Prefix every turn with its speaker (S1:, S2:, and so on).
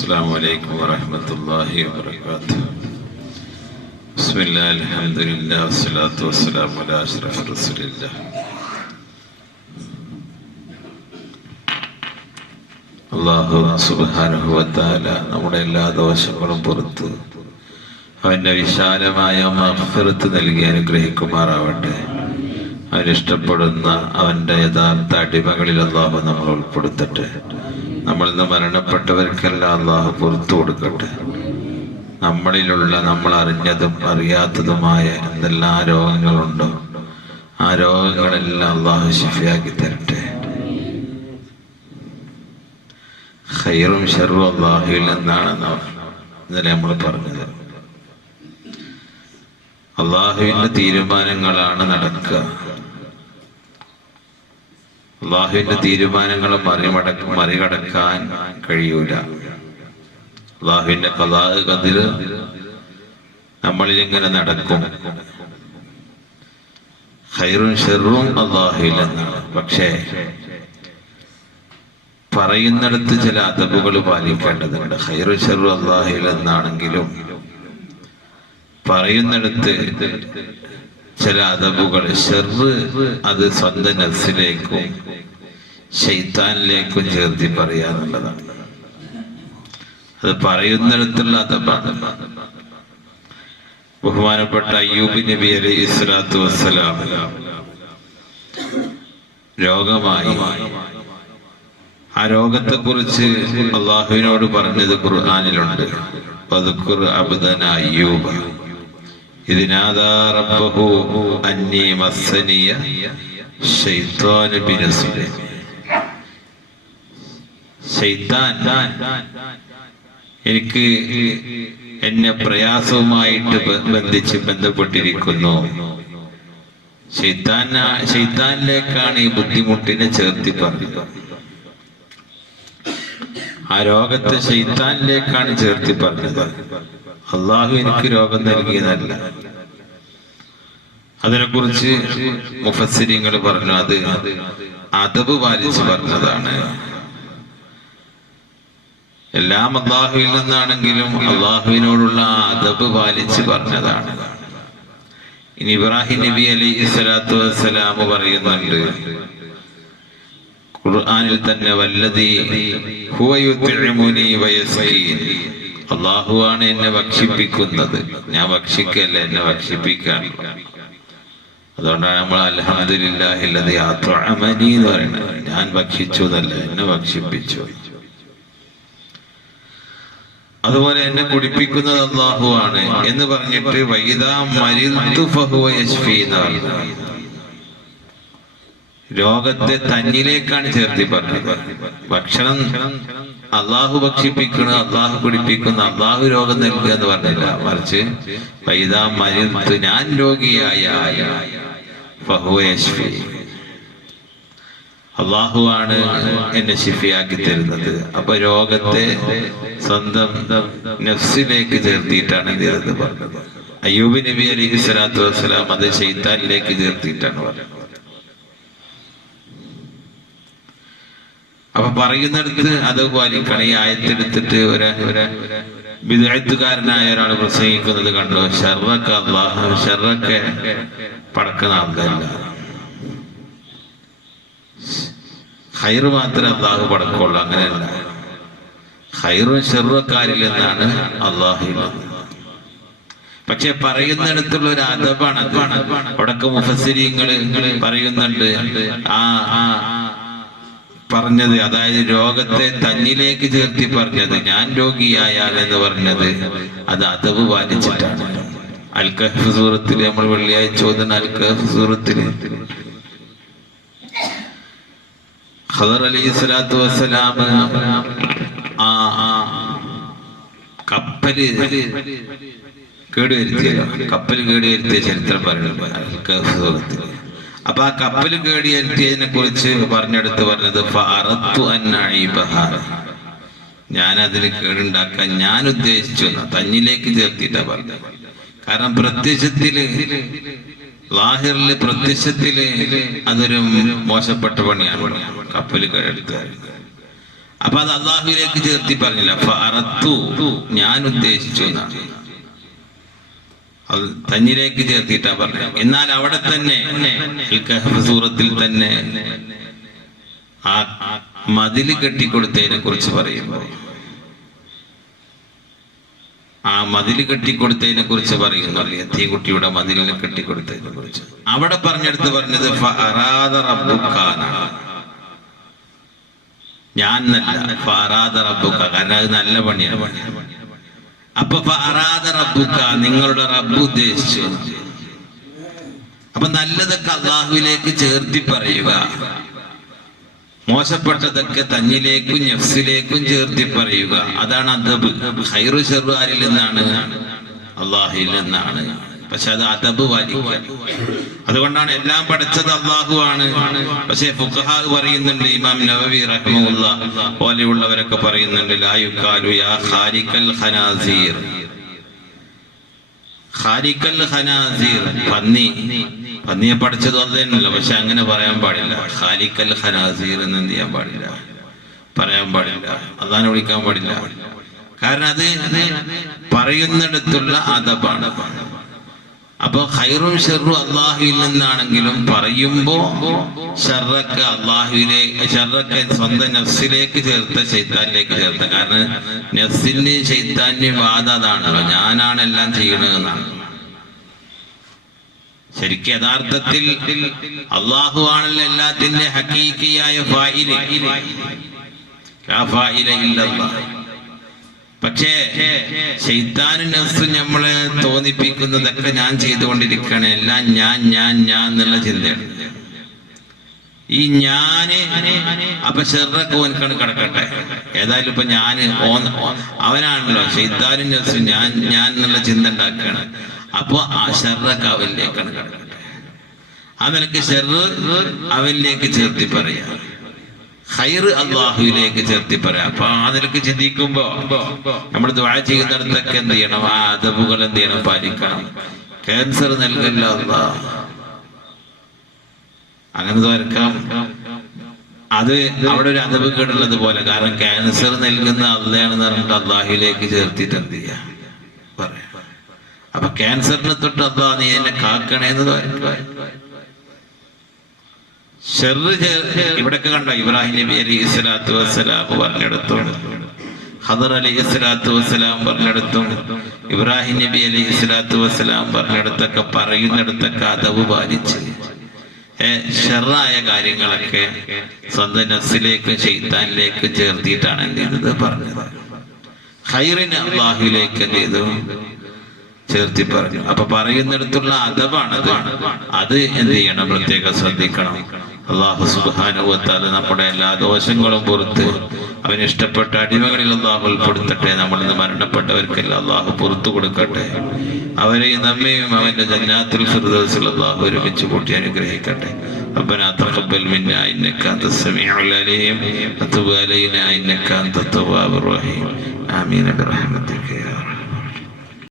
S1: السلام عليكم ورحمة الله وبركاته بسم الله الحمد لله والصلاة والسلام على أشرف رسول الله അള്ളാഹു സുബാനുഭവത്താല നമ്മുടെ എല്ലാ ദോഷങ്ങളും പുറത്ത് അവന്റെ വിശാലമായ മഹഫിറത്ത് നൽകി അനുഗ്രഹിക്കുമാറാവട്ടെ അവൻ ഇഷ്ടപ്പെടുന്ന അവന്റെ യഥാർത്ഥ അടിമകളിൽ അള്ളാഹു നമ്മൾ ഉൾപ്പെടുത്തട്ടെ നമ്മളിൽ നിന്ന് മരണപ്പെട്ടവർക്കെല്ലാം അള്ളാഹു പുറത്തു കൊടുക്കട്ടെ. നമ്മളിലുള്ള നമ്മൾ അറിഞ്ഞതും അറിയാത്തതുമായ എന്തെല്ലാം രോഗങ്ങളുണ്ടോ ആ രോഗങ്ങളെല്ലാം അള്ളാഹു ശിഫിയാക്കി തരട്ടെ. ഖൈറും ഷെറും അള്ളാഹുയിൽ എന്നാണ് ഇന്നലെ നമ്മൾ പറഞ്ഞത്. അള്ളാഹുവിന്റെ തീരുമാനങ്ങളാണ് നടക്കുക. അള്ളാഹുവിന്റെ തീരുമാനങ്ങൾ മറിമടക്ക മറികടക്കാൻ കഴിയൂല. അള്ളാഹുവിന്റെ കഥാ കതിര് നമ്മളിൽ ഇങ്ങനെ നടക്കും. ഹൈറും ഷെറും അള്ളാഹുവിൽ നിന്നാണ്. പക്ഷേ പറയുന്നിടത്ത് ചില അതബുകൾ പാലിക്കേണ്ടതുണ്ട്. ഹൈറും ഷെറു അള്ളാഹിൽ എന്നാണെങ്കിലും പറയുന്നിടത്ത് ചില അതബുകൾ ഷെറ് അത് സ്വന്തം നഫ്സിലേക്കും ഷെയ്ത്താനിലേക്കും ചേർത്തി പറയാന്നുള്ളതാണ് അത് പറയുന്നിടത്തുള്ള അതബാണ്. ബഹുമാനപ്പെട്ട അയ്യൂബ് നബി അലൈഹി സ്വലാത്തു വസ്സലാം രോഗമായി. ആ രോഗത്തെ കുറിച്ച് അള്ളാഹുവിനോട് പറഞ്ഞത് ഖുർആാനിലുണ്ട്. പതുക്കുർ അബ്ദന അയ്യൂബ. ഇതിനാദാ റബ്ബഹു അന്നി ശൈത്താൻ എനിക്ക് എന്നെ പ്രയാസവുമായിട്ട് ബന്ധിച്ച് ബന്ധപ്പെട്ടിരിക്കുന്നു ഷെയ്ത്താനിലേക്കാണ് ഈ ബുദ്ധിമുട്ടിനെ ചേർത്തി പറഞ്ഞത് ആ രോഗത്തെ ശൈത്താനിലേക്കാണ് ചേർത്തി പറഞ്ഞത് അള്ളാഹു എനിക്ക് രോഗം നൽകിയതല്ല അതിനെക്കുറിച്ച് മുഫസ്സിരിങ്ങൾ പറഞ്ഞു അത് അതബ് പാലിച്ച് പറഞ്ഞതാണ് എല്ലാം അള്ളാഹുവിൽ നിന്നാണെങ്കിലും അള്ളാഹുവിനോടുള്ള അതബ് പാലിച്ച് പറഞ്ഞതാണ്. ഇനി ഇബ്രാഹിം നബി അലൈഹി സ്വലാത്തു വസ്സലാമ് പറയുന്നുണ്ട് ഖുർആനിൽ തന്നെ വല്ലതി അള്ളാഹുവാണ് എന്നെ ഭക്ഷിപ്പിക്കുന്നത്. ഞാൻ ഭക്ഷിക്കല്ല എന്നെ ഭക്ഷിപ്പിക്കാൻ. അതുകൊണ്ടാണ് നമ്മൾ അലഹദില്ലാഹില്ലത് ആത്മനി എന്ന് പറയുന്നത്. ഞാൻ ഭക്ഷിച്ചു എന്നല്ല എന്നെ ഭക്ഷിപ്പിച്ചു. അതുപോലെ എന്നെ കുടിപ്പിക്കുന്നത് അള്ളാഹു ആണ് എന്ന് പറഞ്ഞിട്ട് വൈദാ മരിന്തു ഫഹുവ യശ്ഫി രോഗത്തെ തന്നിലേക്കാണ് ചേർത്തി പറഞ്ഞത്. ഭക്ഷണം അള്ളാഹു ഭക്ഷിപ്പിക്കണം അള്ളാഹു കുടിപ്പിക്കുന്ന അള്ളാഹു രോഗം നൽകുക എന്ന് പറഞ്ഞില്ല. മറിച്ച് വൈദാ മരുത്ത് ഞാൻ രോഗിയായ അള്ളാഹുവാണ് എന്നെ ശിഫിയാക്കി തരുന്നത്. അപ്പൊ രോഗത്തെ സ്വന്തം നഫ്സിലേക്ക് ചേർത്തിയിട്ടാണ് ഇത് പറഞ്ഞത്. അയ്യൂബ് നബി അലൈഹി സ്വലാത്തു വസ്സലാം അത് ഷെയ്ത്താനിലേക്ക് ചേർത്തിയിട്ടാണ് പറഞ്ഞത്. അപ്പൊ പറയുന്നിടത്ത് അത് പാലിക്കണം. ഈ ആയത്തെടുത്തിട്ട് ഒരു വിദഗ്ധക്കാരനായ ഒരാൾ പ്രസംഗിക്കുന്നത് കണ്ടു? ഷർറൊക്കെ അള്ളാഹ് ഷർറൊക്കെ പടക്കുന്ന അന്തല്ല ഹൈറ് മാത്രമേ അള്ളാഹു പടക്കുള്ളൂ. അങ്ങനെയല്ല. ഹൈറും ഷെറുവക്കാരിൽ എന്നാണ് അള്ളാഹു പക്ഷെ പറയുന്നിടത്തുള്ള ഒരു അതബാണ് അവിടൊക്കെ മുഫസിരിങ്ങൾ പറയുന്നുണ്ട്. ആ ആ പറഞ്ഞത് അതായത് രോഗത്തെ തന്നിലേക്ക് ചേർത്തി പറഞ്ഞത്. ഞാൻ രോഗിയായാൽ എന്ന് പറഞ്ഞത്. അത് അതവ് പാലിച്ചിട്ടാണ്. അൽക്കഹ് സൂറത്തിൽ നമ്മൾ വെള്ളിയാഴ്ച ചോദന അൽക്കഹ് സൂറത്തിൽ ഖദർ അലൈഹി സ്വലാത്തു വസ്സലാം ആ കപ്പൽ കേടുവരുത്തിയ കപ്പൽ കേടുവരുത്തിയ ചരിത്രം പറയുന്നത് അപ്പൊ ആ കപ്പൽ കേടിയെത്തിയതിനെ കുറിച്ച് പറഞ്ഞെടുത്ത് പറഞ്ഞത് ഞാൻ അതിന് കേടുണ്ടാക്കാൻ ഞാൻ ഉദ്ദേശിച്ചു തന്നിലേക്ക് ചേർത്തിട്ടാ പറഞ്ഞത്. കാരണം പ്രത്യക്ഷത്തിൽ ലാഹിറിൽ പ്രത്യക്ഷത്തിൽ അതൊരു മോശപ്പെട്ട പണിയാണ്. കപ്പൽ കേടെടുത്ത് അപ്പൊ അത് അള്ളാഹുവിലേക്ക് ചേർത്തി പറഞ്ഞില്ല. അറത്തു ഞാൻ ഉദ്ദേശിച്ചു അത് തന്നിലേക്ക് ചേർത്തിട്ടാ പറഞ്ഞത്. എന്നാൽ അവിടെ തന്നെ സൂറത്തിൽ തന്നെ ആ മതിൽ കെട്ടിക്കൊടുത്തതിനെ കുറിച്ച് പറയുമ്പോൾ ആ മതിൽ കെട്ടിക്കൊടുത്തതിനെ കുറിച്ച് പറയുന്നു. തീകുട്ടിയുടെ മതിലിനെ കെട്ടിക്കൊടുത്തതിനെ കുറിച്ച്. അവിടെ പറഞ്ഞെടുത്ത് പറഞ്ഞത് ഞാൻ നല്ല ഫറാദ റബ്ബുക്ക അത് നല്ല പണിയാണ്. അപ്പൊ ഫറാദ റബ്ബുക്ക നിങ്ങളുടെ റബ്ബ് ഉദ്ദേശിച്ചു. അപ്പൊ നല്ലതൊക്കെ അള്ളാഹുവിലേക്ക് ചേർത്തി പറയുക. മോശപ്പെട്ടതൊക്കെ തന്നിലേക്കും നെഫ്സിലേക്കും ചേർത്തി പറയുക. അതാണ് അദബ്. ഹൈറു ചെറുവാരിൽ നിന്നാണ് അള്ളാഹിൽ നിന്നാണ്. പക്ഷെ അത് അദബ് അതുകൊണ്ടാണ് എല്ലാം പഠിച്ചത് അള്ളാഹു ആണ്. പക്ഷെ ഫുഖഹാ പറയുന്നുണ്ട് ഇമാം നവവി റഹ്മുല്ല പോലെയുള്ളവരൊക്കെ പറയുന്നുണ്ട് ലായുക്കാലു യാ ഖാരിക്കൽ ഖനാസീർ. ഖാരിക്കൽ ഖനാസീർ പന്നി. പന്നിയെ പഠിച്ചത് അതന്നെയല്ല പക്ഷെ അങ്ങനെ പറയാൻ പാടില്ല. ഖാലിക്കൽ ഹനാസീർ എന്ന് എന്ത് ചെയ്യാൻ പാടില്ല? പറയാൻ പാടില്ല. അതാണ് വിളിക്കാൻ പാടില്ല. കാരണം അത് പറയുന്നിടത്തുള്ള അതബാണ് അപ്പൊ ഹൈറും ഷെറും അള്ളാഹുവിൽ നിന്നാണെങ്കിലും പറയുമ്പോ ഷർറൊക്കെ അള്ളാഹുവിലെ ഷർറൊക്കെ സ്വന്തം നഫ്സിലേക്ക് ചേർത്ത ചൈത്താനിലേക്ക് ചേർത്ത. കാരണം നഫ്സിന്റെയും ചൈത്താന്റെയും വാദ അതാണല്ലോ. ഞാനാണ് എല്ലാം ചെയ്യണതെന്നാണ്. ശരിക്കും യഥാർത്ഥത്തിൽ അള്ളാഹു ആണല്ലോ എല്ലാത്തിന്റെ ഹക്കീക്കിയായ. പക്ഷേ ശൈത്താനും നഫ്സും നമ്മളെ തോന്നിപ്പിക്കുന്നതൊക്കെ ഞാൻ ചെയ്തുകൊണ്ടിരിക്കുകയാണ്. എല്ലാം ഞാൻ ഞാൻ ഞാൻ എന്നുള്ള ചിന്തയാണ്. ഈ ഞാൻ അപ്പൊ ഷെറൊക്കെ ഓനക്കാണ് കിടക്കട്ടെ. ഏതായാലും ഇപ്പൊ ഞാൻ ഓൻ അവനാണല്ലോ. ശൈത്താനും ഞാൻ ഞാൻ എന്നുള്ള ചിന്ത ഉണ്ടാക്കുകയാണ്. അപ്പൊ ആ ഷെറൊക്കെ അവനിലേക്കാണ് കിടക്കട്ടെ ആ ഷെറ് അവനിലേക്ക് ചേർത്തി പറയാ. ഹൈർ അള്ളാഹുവിലേക്ക് ചേർത്തി പറയാം. അപ്പൊ ആ നിലയ്ക്ക് ചിന്തിക്കുമ്പോ നമ്മൾ ദ്വാ ചെയ്യുന്നിടത്തൊക്കെ എന്ത് ചെയ്യണം? ആ അതബുകൾ എന്ത് ചെയ്യണം? പാലിക്കണം. ക്യാൻസർ നൽകല്ല അങ്ങനെ തോർക്കാം അത് അവിടെ ഒരു അതബ് കേടുള്ളത് പോലെ കാരണം ക്യാൻസർ നൽകുന്ന അള്ളയാണെന്ന് പറഞ്ഞിട്ട് അള്ളാഹുലേക്ക് ചേർത്തിട്ട് എന്ത് ചെയ്യാം? അപ്പൊ ക്യാൻസറിനെ തൊട്ട് അള്ളാ നീ എന്നെ കാക്കണേന്ന് ഇവിടൊക്കെ കണ്ടോ? ഇബ്രാഹിം നബി അലി സ്വലാത്തു വസ്സലാം പറഞ്ഞെടുത്തും. ഹദർ അലി സ്വലാത്തു വസ്സലാം പറഞ്ഞെടുത്തും. ഇബ്രാഹിം നബി അലി സ്വലാത്തു വസ്സലാം പറഞ്ഞെടുത്തൊക്കെ പറയുന്നിടത്തൊക്കെ അതവ് പാലിച്ച്. ഷെറായ കാര്യങ്ങളൊക്കെ സ്വന്തം നഫ്സിലേക്കും ഷെയ്ത്താനിലേക്കും ചേർത്തിയിട്ടാണ് എന്ത് ചെയ്തത്? പറഞ്ഞത്. ഹൈറിന് അള്ളാഹുലേക്ക് എന്ത് ചെയ്തു? ചേർത്തി പറഞ്ഞു അപ്പൊ പറയുന്നിടത്തുള്ള അതവാണത് അത് എന്ത് ചെയ്യണം പ്രത്യേകം ശ്രദ്ധിക്കണം അള്ളാഹു സുബാനുവത്താല് നമ്മുടെ എല്ലാ ദോഷങ്ങളും പുറത്ത് അവന് ഇഷ്ടപ്പെട്ട അടിമകളിൽ അള്ളാഹു ഉൾപ്പെടുത്തട്ടെ നമ്മൾ ഇന്ന് മരണപ്പെട്ടവർക്കെല്ലാം അള്ളാഹു പുറത്തു കൊടുക്കട്ടെ അവരെയും നമ്മയും അവന്റെ ജന്നാത്തുൽ ഫിർദൗസിൽ അള്ളാഹു ഒരുമിച്ച് കൂട്ടി അനുഗ്രഹിക്കട്ടെ ربنا تقبل منا انك انت السميع العليم وتب علينا انك انت التواب الرحيم امين برحمتك يا